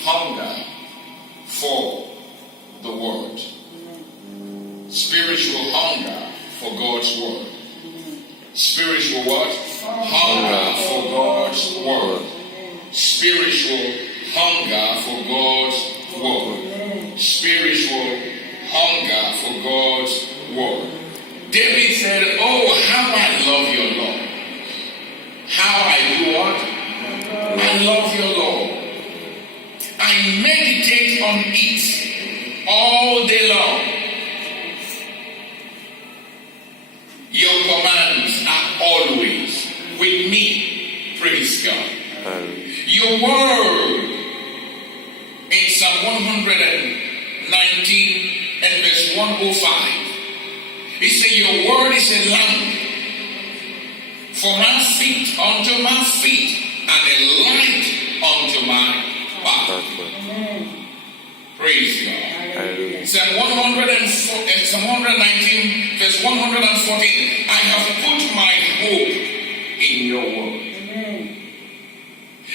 Hunger for the word. Spiritual hunger for God's word. Spiritual what? Hunger for God's word. Spiritual hunger for God's word. Spiritual hunger for God's word. David said, oh, how I love your Lord. How I do what? I love your Lord. I meditate on it all day long. Your commands are always with me. Praise God. Your word in Psalm 119 and verse 105. It says, your word is a lamp for my feet, unto my feet, and a light unto my path. Praise God. Psalm 119, verse 114. I have put my hope in your word.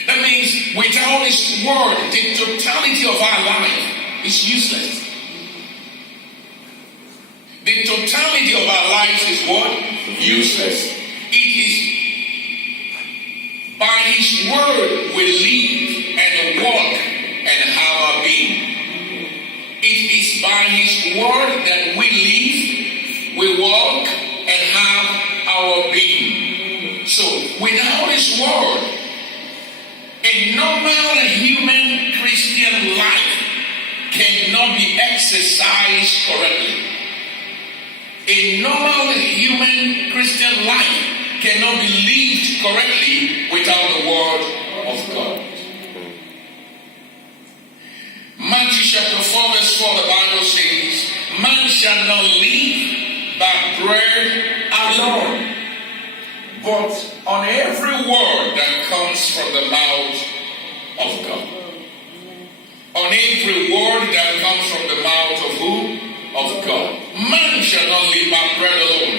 That means without His word, the totality of our life is useless. The totality of our lives is what? Useless. It is by His word we live and walk and have our being. It is by His word that we live, we walk, and have our being. So, without His word, a normal human Christian life cannot be exercised correctly. A normal human Christian life cannot be lived correctly without the word of God. Matthew chapter 4 verse 4, the Bible says, man shall not live by bread alone, but on every word that comes from the mouth of God. On every word that comes from the mouth of who? Of God. Man shall not live by bread alone.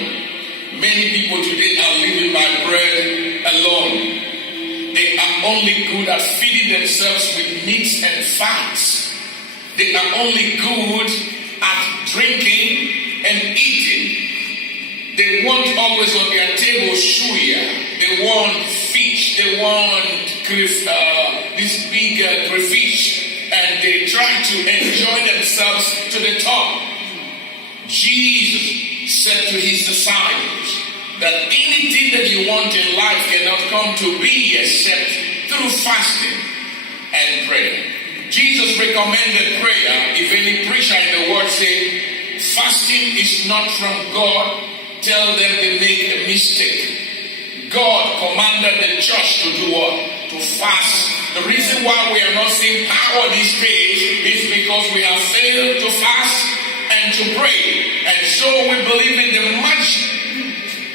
Many people today are living by bread alone. They are only good at feeding themselves with meats and fats. They are only good at drinking and eating. They want always on their table suya. They want fish. They want this big crayfish. And they try to enjoy themselves to the top. Jesus said to His disciples that anything that you want in life cannot come to be except through fasting and prayer. Jesus recommended prayer. If any preacher in the world say fasting is not from God, tell them they make a mistake. God commanded the church to do what? To fast. The reason why we are not seeing power these days is because we have failed to fast and to pray. And so we believe in the magic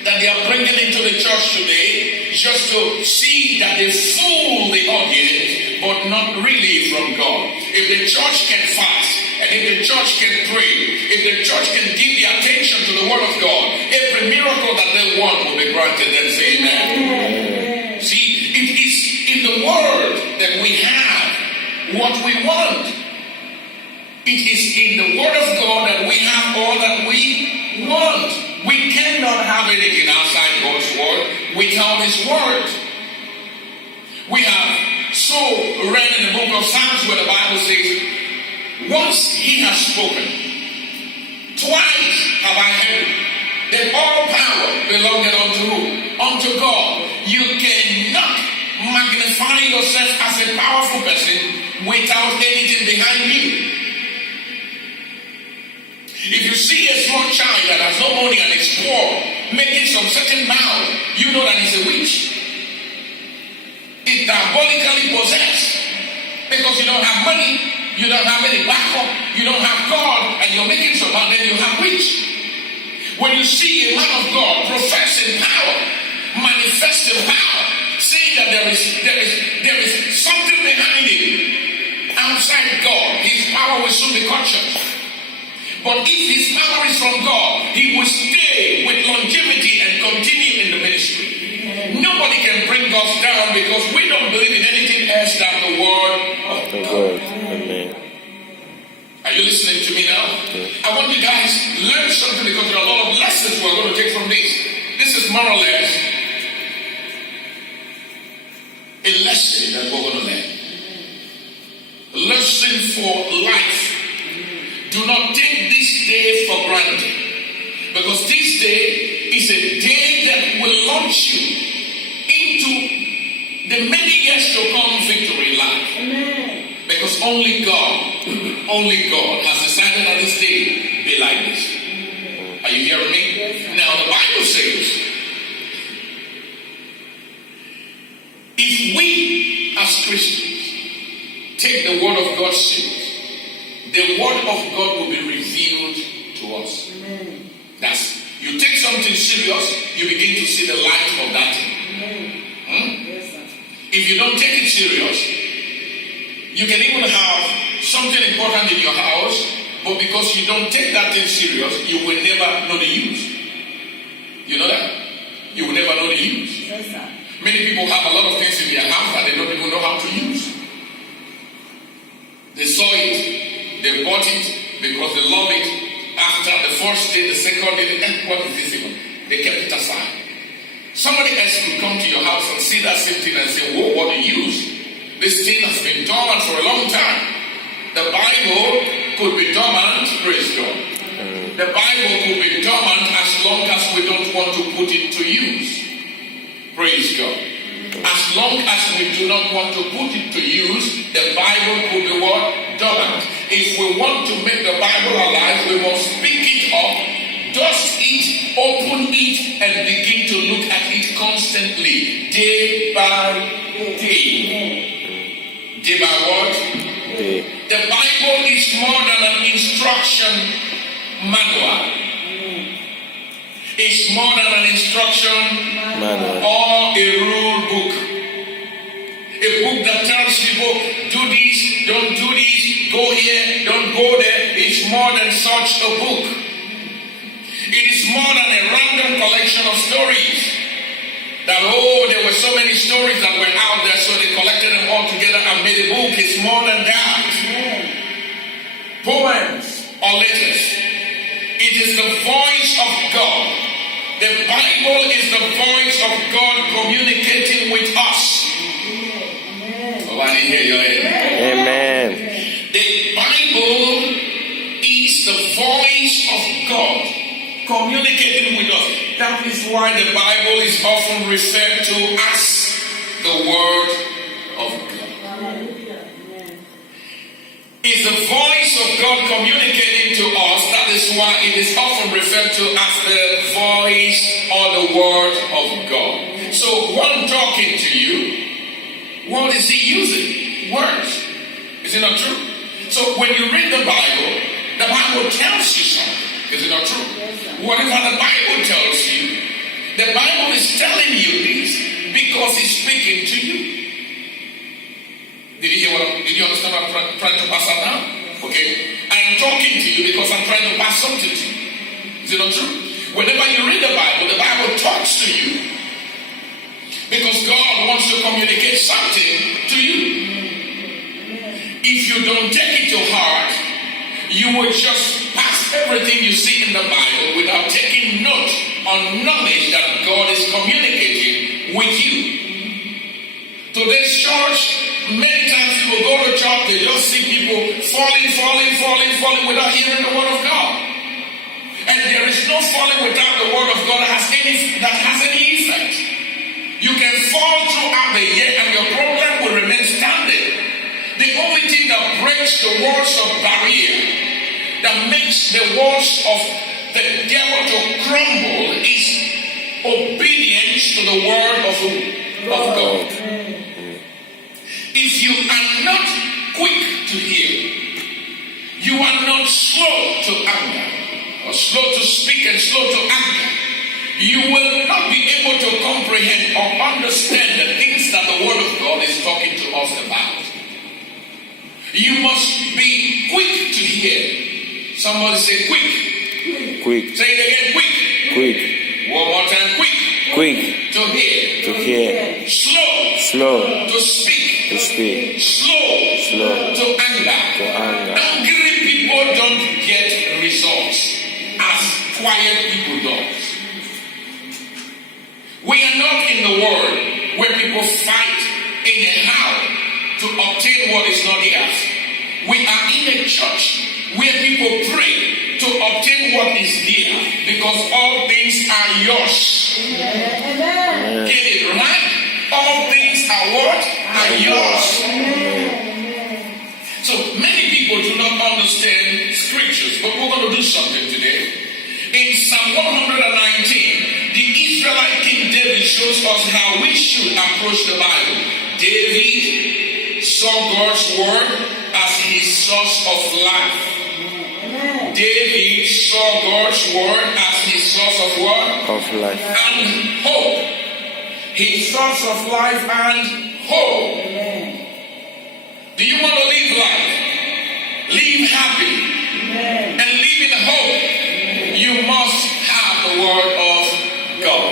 that they are bringing into the church today, just to see that they fool the audience, but not really from God. If the church can fast, and if the church can pray, if the church can give the attention to the word of God, every miracle that they want will be granted. Then say amen. See, it is in the word that we have what we want. It is in the word of God that we have all that we want. We cannot have anything outside God's word without His word. We have so read in the book of Psalms where the Bible says, once He has spoken, twice have I heard that all power belongeth unto who? Unto God. You cannot magnify yourself as a powerful person without anything behind you. If you see a small child that has no money and is poor, making some certain mouth, you know that he's a witch. It's diabolically possessed. Because you don't have money, you don't have any backup, you don't have God, and you're making some mouth, then you have witch. When you see a man of God professing power, manifesting power, saying that there is something behind him outside God, his power will soon be conscious. But if his power is from God, he will stay with longevity and continue in the ministry. Nobody can bring us down because we don't believe in anything else than God. Amen. Are you listening to me now? Yeah. I want you guys to learn something because there are a lot of lessons we're going to take from this. This is more or less a lesson that we're going to learn. A lesson for life. Do not take this day for granted. Because this day is a day that will launch you into the many years to come victory in life. Amen. Because only God has decided that this day be like this. Are you hearing me? Yes, now the Bible says, if we as Christians take the word of God serious, the word of God will be revealed to us. Amen. That's, you take something serious, you begin to see the light of that thing. Yes, sir. If you don't take it serious, you can even have something important in your house, but because you don't take that thing serious, you will never know the use. You know that? You will never know the use. Yes, sir. Many people have a lot of things in their house that they don't even know how to use. They saw it, they bought it because they love it. After the first day, the second day, what is this even? They kept it aside. Somebody else could come to your house and see that same thing and say, whoa, what do you use? This thing has been dormant for a long time. The Bible could be dormant, praise God. The Bible could be dormant as long as we don't want to put it to use. Praise God. As long as we do not want to put it to use, the Bible could be what? Dormant. If we want to make the Bible alive, we must pick it up, dust it, open it, and begin to look at it constantly, day by day. Day by what? Day. The Bible is more than an instruction manual. It's more than an instruction Manual. or a rule book. A book that tells people, do this, don't do this, go here, don't go there. It's more than such a book. It is more than a random collection of stories. That, there were so many stories that were out there, so they collected them all together and made a book. It's more than that. Poems or letters. It is the voice of God. The Bible is the voice of God communicating with us. Oh, I didn't hear your head. Amen. The Bible is the voice of God communicating with us. That is why the Bible is often referred to as the Word of God. It's the voice of God communicating to us. That is why it is often referred to as the voice or the Word of God. So one talking to you, what is he using? Words. Is it not true? So when you read the Bible tells you something. Is it not true? Whatever the Bible tells you, the Bible is telling you this because it's speaking to you. Did you understand what I'm trying to pass out now? Okay. I am talking to you because I'm trying to pass something to you. Is it not true? Whenever you read the Bible talks to you because God wants to communicate something to you. If you don't take it to heart, you will just pass everything you see in the Bible without taking note or knowledge that God is communicating with you. Today's church, many times people go to church, they just see people falling without hearing the word of God. And there is no falling without the word of God that has any effect. You can fall throughout the year and your program will remain standing. The only thing that breaks the walls of barrier, that makes the walls of the devil to crumble, is obedience to the word of God. If you are not quick to hear, you are not slow to anger, or slow to speak and slow to anger, you will not be able to comprehend or understand the things that the word of God is talking to us about. You must be quick to hear. Somebody say quick. Quick. Say it again, quick. Quick. One more time, quick. Quick. To hear. To hear. Slow. Slow. To speak. To speak. Slow. slow to anger. to anger. Angry people don't get results as quiet people don't. We are not in the world where people fight anyhow to obtain what is not theirs. We are in a church where people pray to obtain what is there because all things are yours. Amen. Get it right? All things are what? Are yours. So many people do not understand scriptures, but we're going to do something today. In Psalm 119, the Israelite King David shows us how we should approach the Bible. David saw God's word as his source of life. David saw God's word as his source of what? Of life. And hope. His source of life and hope. Do you want to live life? Live happy. And live in hope. You must have the word of God.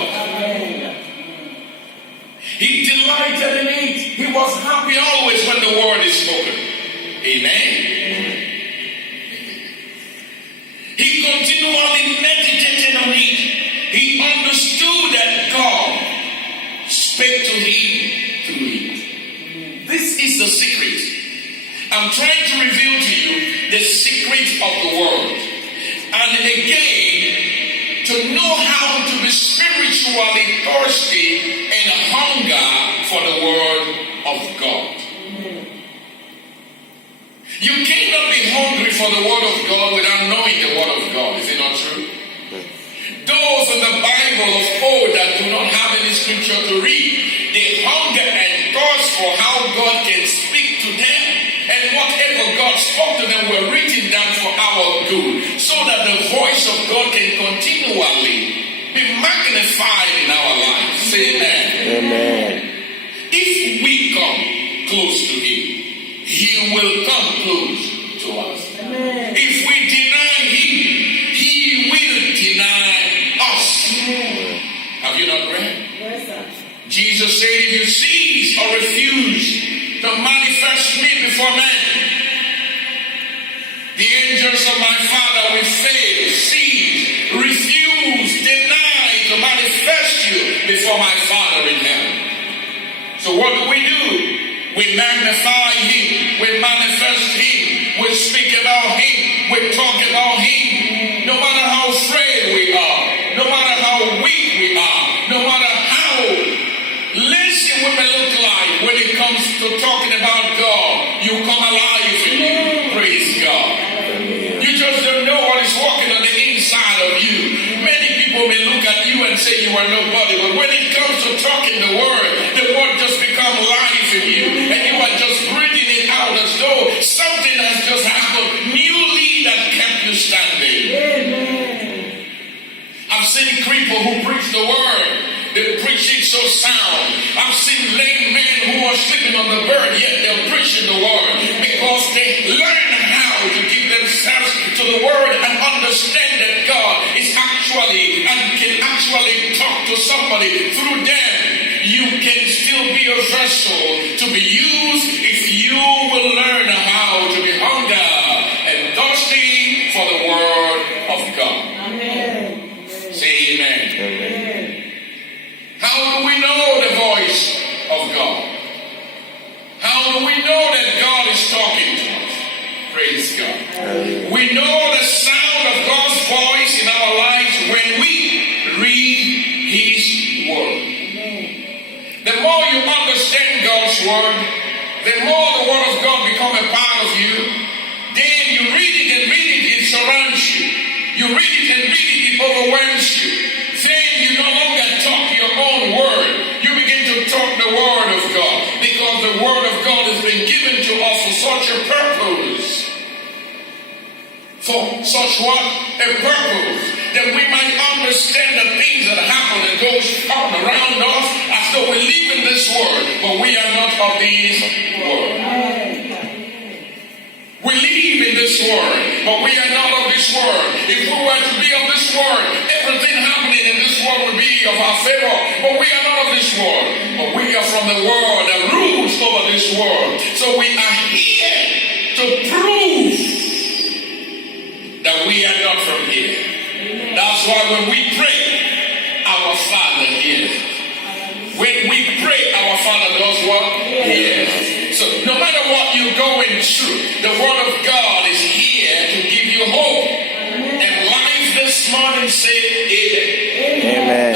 He delighted in it. He was happy always when the word is spoken. Amen. He continually meditated on it. He understood that God spake to him through it. This is the secret. I'm trying to reveal to you the secret of the word. And again, to know how to be spiritually thirsty and hunger for the word of God. You cannot be hungry for the word of God without knowing the word of God. Is it not true? Those in the Bible of old that do not have any scripture to read, they hunger and thirst for how God can speak to them. And whatever God spoke to them were written down for our good, so that the voice of God can continually be magnified in our lives. Say amen. Amen. If we come close to him, he will come close to us. Amen. If we deny him, he will deny us. Have you not read? Yes, sir. Jesus said, if you cease or refuse to manifest me before men, the angels of my Father will fail, cease, refuse, deny to manifest you before my Father in heaven. So what do? We magnify him, we manifest him, we speak about him, we talk about him. No matter how frail we are, no matter how weak we are, no matter how lazy we may look like, when it comes to talking about God, you come alive in you. Praise God. You just don't know what is walking on the inside of you. Many people may look at you and say you are nobody, but when it comes to talking the word just becomes life in you, and you are just breathing it out as though something has just happened newly that kept you standing. I've seen people who preach the word. They preach it so sound. I've seen lame men who are sleeping on the bed, yet they're preaching the word because they learn how to give themselves to the word and understand that God is actually and can actually talk to somebody through them. You can still be a vessel to be used if you will learn how to be hunger and thirsty for the word of God. Amen. Say amen. Amen. How do we know the voice of God? How do we know that God is talking to us? Praise God. Amen. We know the sound of God's voice in our lives when we read his word. The more you understand God's word, the more the word of God becomes a part of you. Then you read it and read it, it surrounds you. You read it and read it, it overwhelms you. Then you no longer talk your own word. You begin to talk the word of God, because the word of God has been given to us for such a purpose. For such what? A purpose. That we might understand the things that happen and goes on around us as though we live in this world, but we are not of this world. We live in this world, but we are not of this world. If we were to be of this world, everything happening in this world would be of our favor, but we are not of this world. But we are from the world that rules over this world. So we are here But we are not from here. That's why when we pray, our Father hears. When we pray, our Father does what? Hears. So no matter what you're going through, the Word of God is here to give you hope. And life this morning say amen. Amen.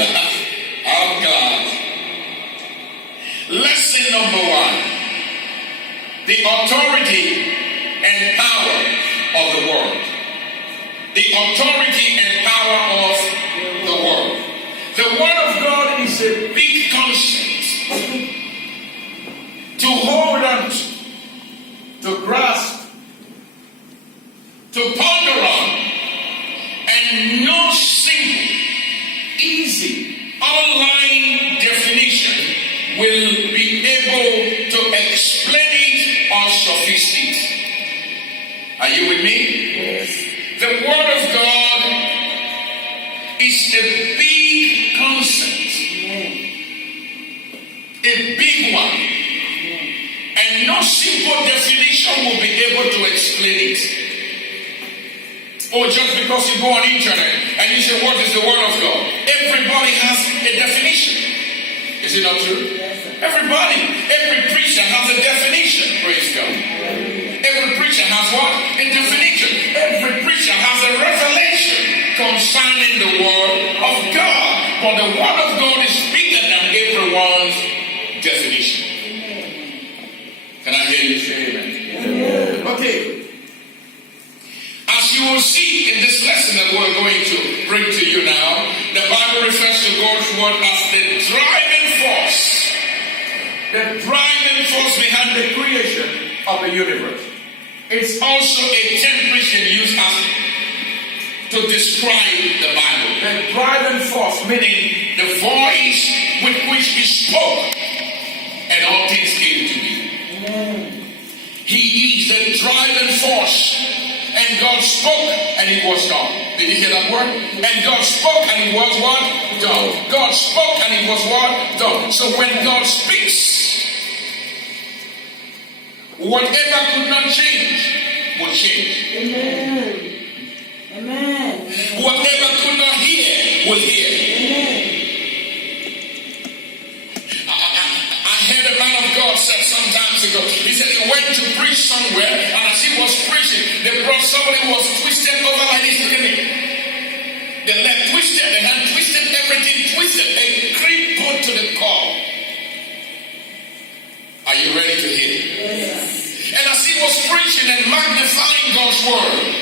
Oh God. Lesson number 1. The authority and power of the Word. The authority and power of the Word. The Word of God is a big concept to hold on to grasp, to ponder on, and no simple, easy, online definition will be able to explain it or suffice it. Are you with me? Yes. The Word of God is a big concept, a big one, and no simple definition will be able to explain it. Or just because you go on the internet and you say, what is the Word of God? Everybody has a definition. Is it not true? Everybody, every preacher has a definition. Praise God. Every preacher has what? A definition. Every preacher has a revelation concerning the Word of God. But the Word of God is bigger than everyone's definition. Can I hear you say amen? Okay. As you will see in this lesson that we're going to bring to you now, the Bible refers to God's Word as the driving force. The driving force behind the creation of the universe. It's also a term Christian use as to describe the Bible. The driving force, meaning the voice with which He spoke and all things came to be. He is the driving force. And God spoke and it was done. Did you hear that word? And God spoke and it was what? Done. God spoke and it was what? Done. So when God speaks, whatever could not change will change. Amen. Amen. Whatever could not hear will hear. Amen. I heard a man of God said some time ago, he said he went to preach somewhere, and as he was preaching, they brought somebody who was twisted over like this. Look at me. The leg twisted, the hand twisted, everything twisted, a cripple to the core. Are you ready to hear? Yes. And as he was preaching and magnifying God's word,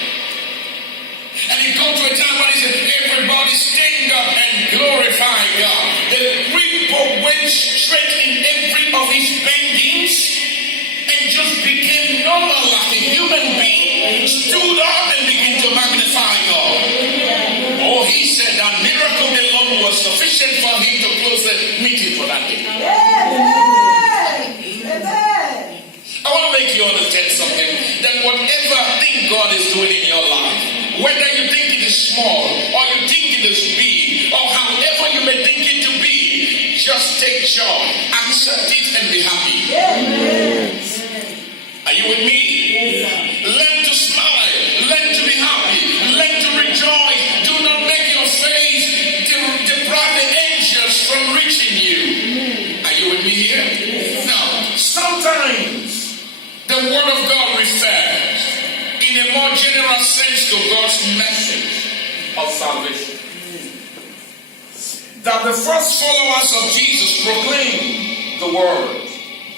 and he got to a time when he said, everybody stand up and glorify God. The cripple went straight in every of his bendings and just became normal like a human being, stood up and began to magnify God. Oh, he said that miracle alone was sufficient for him to close the meeting for that day. I want to make you understand something, that whatever thing God is doing in your life, whether you think it is small or you think it is big or however you may think it to be, just take joy, accept it and be happy. Are you with me? Learn to smile, learn to be happy, learn to rejoice. Do not make your face deprive the angels from reaching you. Are you with me here? Now, sometimes the Word of God refers in a more general sense to God's message of salvation. That the first followers of Jesus proclaimed the Word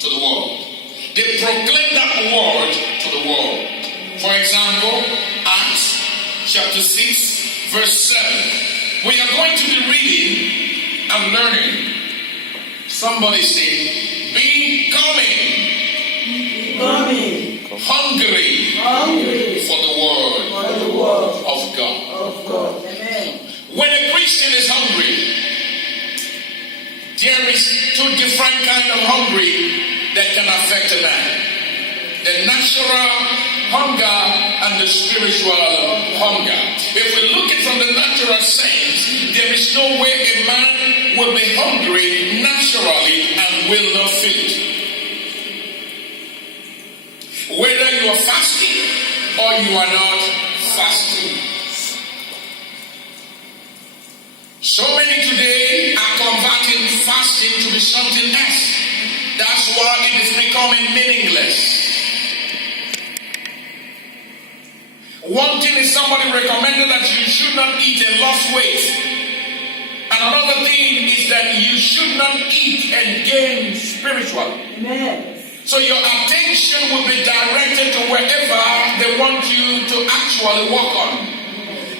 to the world. They proclaimed that Word to the world. For example, Acts chapter 6 verse 7. We are going to be reading and learning. Somebody say, becoming hungry for the Word of God. When a Christian is hungry, there is two different kinds of hungry that can affect a man. The natural hunger and the spiritual hunger. If we look at it from the natural sense, there is no way a man will be hungry naturally and will not feel it. Whether you are fasting or you are not fasting, fasting to be something else. That's why it is becoming meaningless. One thing is somebody recommended that you should not eat and lost weight. And another thing is that you should not eat and gain spiritually. Amen. So your attention will be directed to wherever they want you to actually walk on.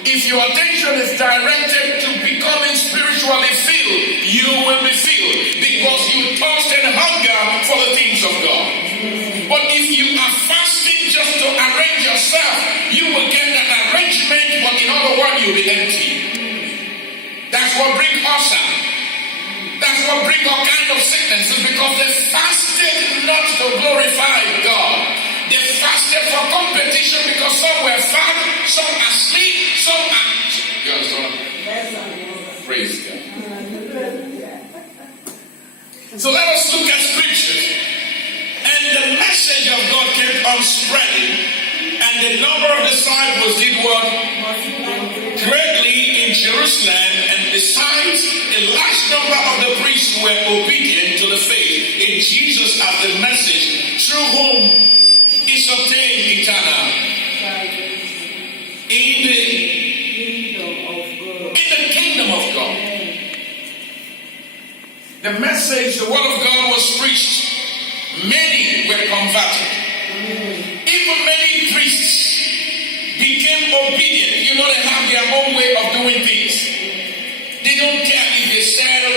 If your attention is directed to becoming spiritually filled, you will be filled because you thirst and hunger for the things of God. But if you are fasting just to arrange yourself, you will get an arrangement, but in other words, you'll be empty. That's what brings ulcer. That's what brings all kinds of sicknesses, because they fasted not to glorify God. They fasted for competition because some were fat, some asleep, some are. You understand? Praise God. So let us look at scriptures. And the message of God kept on spreading. And the number of disciples did what? Greatly in Jerusalem. And besides, a large number of the priests were obedient to the faith in Jesus as the message, through whom is obtained eternal. In the kingdom of God. The message, the word of God was preached. Many were converted. Even many priests became obedient. You know, they have their own way of doing things. They don't care if they sell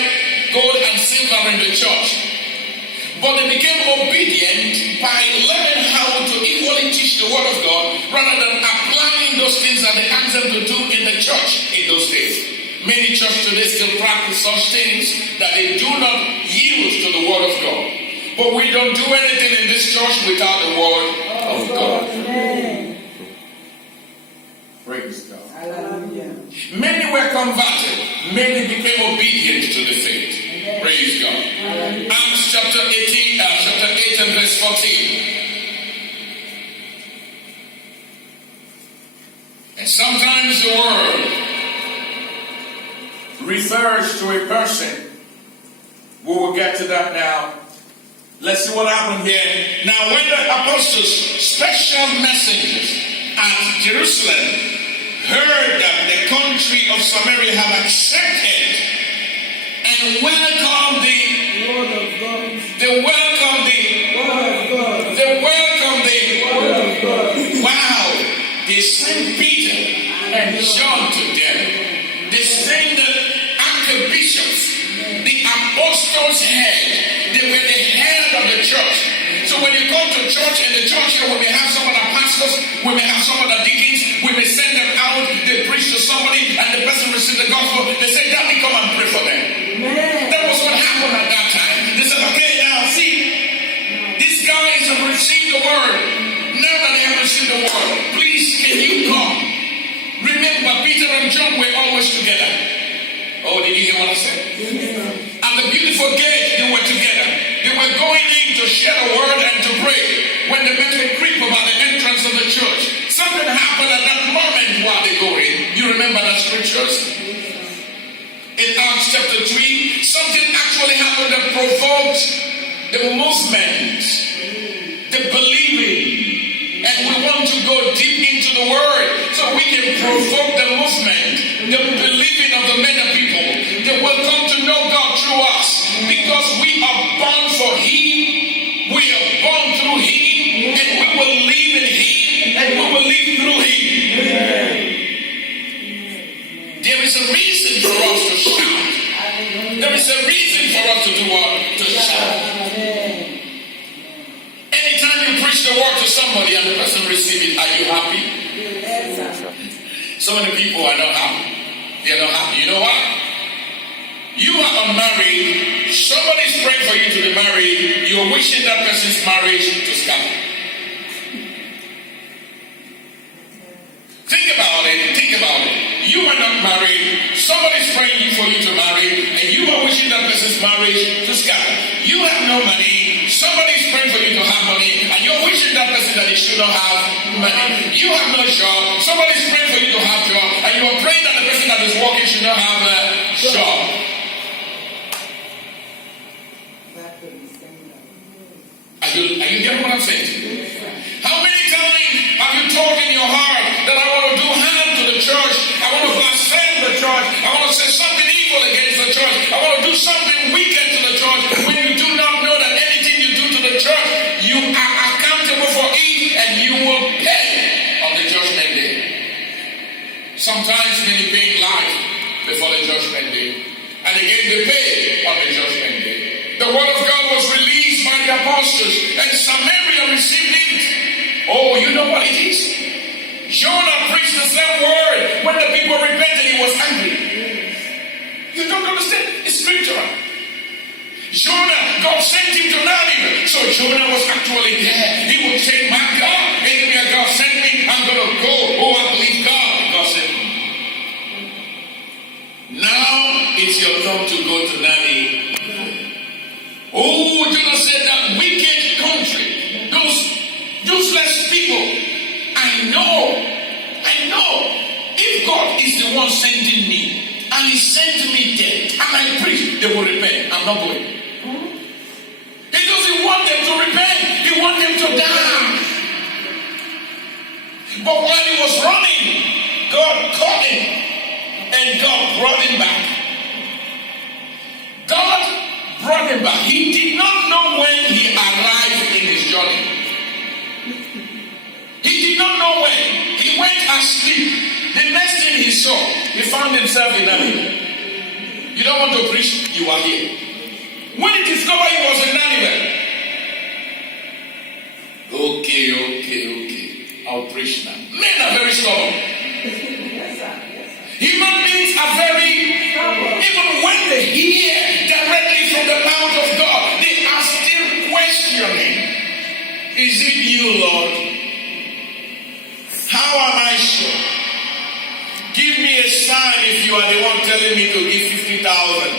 gold and silver in the church. But they became obedient by learning how to equally teach the word of God rather than applying those things that they asked them to do in the church in those days. Many churches today still practice such things that they do not yield to the word of God. But we don't do anything in this church without the word of God. Amen. Praise God. Hallelujah. Many were converted. Many became obedient to the faith. Amen. Praise God. Hallelujah. Acts chapter 8 and verse 14. And sometimes the word refers to a person. We will get to that now. Let's see what happened here. Now, when the apostles, special messengers at Jerusalem, heard that the country of Samaria had accepted and welcomed the Word of God. Word of God. Wow. They sent Peter and John to them. They sent the archbishops, the apostles' head. They were the head of the church. So when you come to church, and the church, we may have some of the pastors, we may have some of the deacons, we may send them out, they preach to somebody, and the person receives the gospel. They say, Daddy, come and pray for them. Amen. That was what happened at that time. They said, okay, now see, these guys have received the word. Now that they have received the word, please, can you come? Remember, Peter and John were always together. Oh, did you hear what I said? At the beautiful gate, they were together. They were going in to share the word and to pray. When they met a creep about the entrance of the church, something happened at that moment while they go in. You remember the scriptures? In Acts chapter 3, something actually happened that provoked the movement, the believing. And we want to go deep into the word so we can provoke the movement, the believing of the many people. They will come to know God through us because we are born for Him, we are born through Him, and we will live in Him, and we will live through Him. There is a reason for us to shout. There is a reason for us to do what? To shout. Anytime you preach the word to somebody and the person receives it, are you happy? So many people are not happy. They are not happy. You know what? You are unmarried. Somebody's praying for you to be married. You are wishing that person's marriage to scatter. Think about it. Think about it. You are not married. Somebody's praying for you to marry, and you are wishing that person's marriage to scatter. You have no money. Somebody's praying for you to have money, and you're wishing that person that he should not have money. You have no job. Somebody's praying for you to have job, and you are praying that the person that is working should not have a job. times many pay in life before the judgment day. And again they pay on the judgment day. The word of God was released by the apostles, and Samaria received it. Oh, you know what it is? Jonah preached the same word. When the people repented, he was angry. You don't understand? It's scriptural. Jonah, God sent him to Nineveh. So Jonah was actually there. He would say, my God, if God sent me, I'm going to go. Oh, I believe God. God sent me. Now it's your turn to go to Nineveh. Oh, Jonah said that wicked country, those useless people. I know. If God is the one sending me, and He sent me there, and I preach, they will repent. I'm not going. He doesn't want them to repent. He wants them to die. But while he was running, God caught him, and God brought him back. God brought him back. He did not know when he arrived in his journey. He did not know when. He went asleep. The next thing he saw, he found himself in Nineveh. You don't want to preach, you are here. When he discovered he was in Nineveh, okay, I'll preach now. Men are very stubborn. Human beings are very, even when they hear directly from the mouth of God, they are still questioning. Is it you, Lord? How am I sure? Give me a sign if you are the one telling me to give 50,000.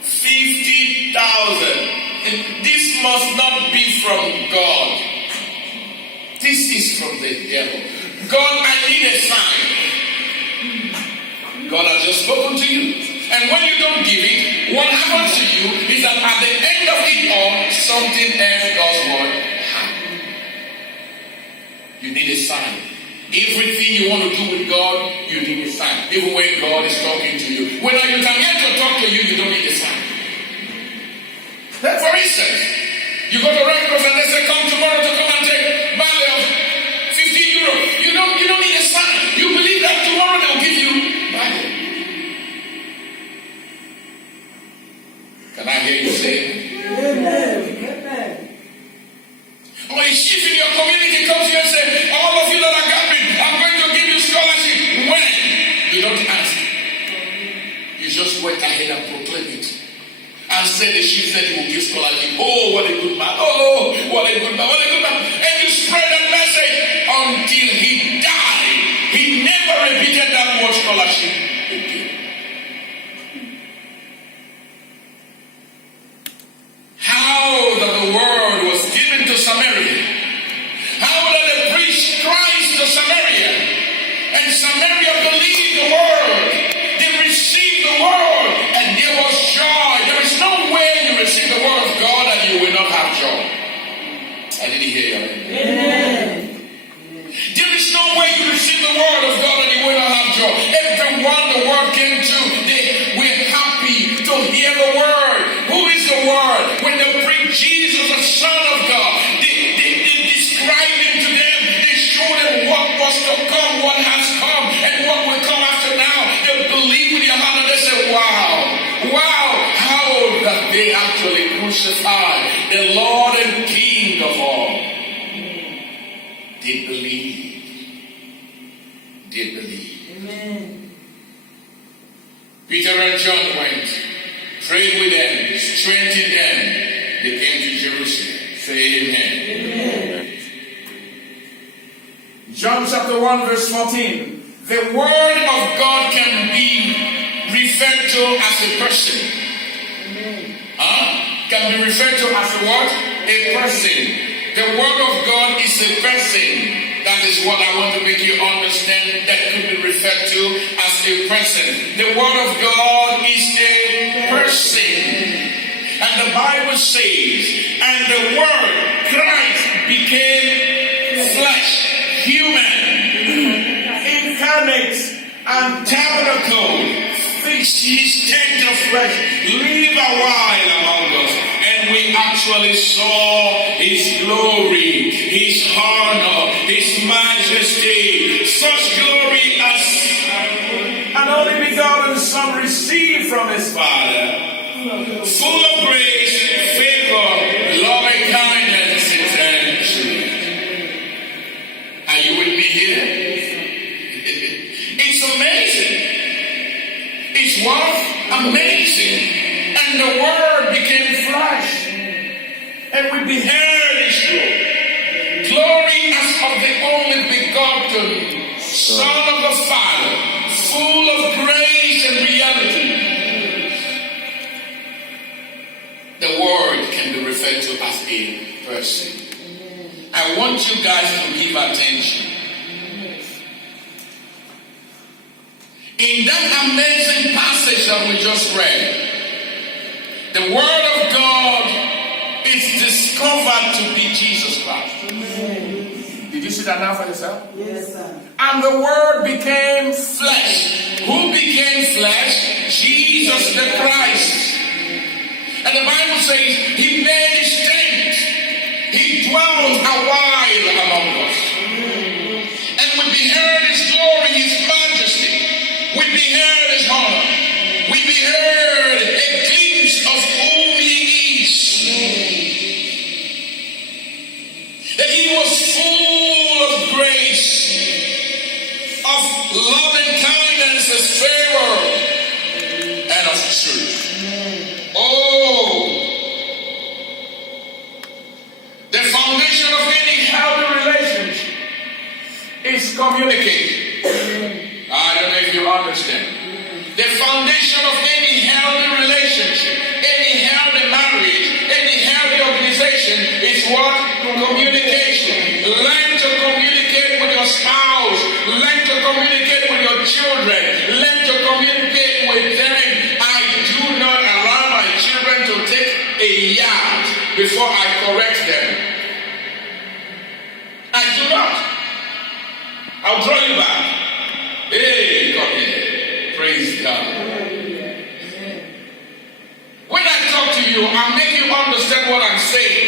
50,000. This must not be from God. This is from the devil. God, I need a sign. God has just spoken to you. And when you don't give it, what happens to you is that at the end of it all, something else, God's word, happens. You need a sign. Everything you want to do with God, you need a sign. Even when God is talking to you. When you can get to talk to you, you don't need a sign. For instance, you go to Red Cross and they say, come tomorrow to come and take value of 50 euro. You don't need a sign. You believe that tomorrow they will give you value. Can I hear you say it? Amen. Or a chief in your community comes here and says, all of you that are gathering, I'm going to give you scholarship. When? You don't ask. You just went ahead and proclaim it. And said the chief said he will give scholarship. Oh, what a good man. Oh, what a good man. What a good man. And you spread that message until he died. He never repeated that word scholarship again. How that the word was given to Samaria. How that they preached Christ to Samaria. And Samaria believed the word. They received the word. And there was joy. There is no way you receive the word of God and you will not have joy. I didn't hear you. Amen. There is no way you receive the word of God and you will not have joy. Everyone the word came to, they were happy to hear the word. Who is the word? When they preach Jesus, the Son of God, they described him to them. They showed them what was to come, what has come, and what will come after now. They believe with their heart and they say, wow, how that they actually crucified the Lord and King of all. They believe. Amen. Peter and John went, prayed with them, strengthened them. They came to Jerusalem. Say amen. John chapter 1 verse 14. The word of God can be referred to as a person. Can be referred to as a what? A person. The word of God is a person. That is what I want to make you understand. That could be referred to as a person. The word of God is a person. And the Bible says, and the word, Christ, became flesh, human, incarnate, and tabernacle, fixed his tent of flesh, live a while among us. And we actually saw his glory, his honor, his majesty. Such glory from his Father, full of grace, favor, loving kindness, and truth. Are you with me here? It's amazing. It's what? Amazing. And the Word became flesh, and we beheld his glory. Glory as of the only begotten Son of the Father, full of grace and reality. The Word can be referred to as a person. I want you guys to give attention. In that amazing passage that we just read, the Word of God is discovered to be Jesus Christ. Did you see that now for yourself? Yes, sir. And the Word became flesh. Who became flesh? Jesus the Christ. And the Bible says he made his tent. He dwelt a while among us. And we beheld his glory, his majesty. We beheld his honor. We beheld a glimpse of whom he is. That he was full of grace, of loving kindness, of favor, and of truth. Oh, the foundation of any healthy relationship is communication. I don't know if you understand. The foundation of any healthy relationship, any healthy marriage, any healthy organization is what? Communication. Learn to communicate with your spouse. Learn to communicate with your children. Learn to communicate with them. I do not allow my children to take a yard before I correct them. I do not. I'll draw you back. Hey, come here. Praise God. When I talk to you, I make you understand what I'm saying.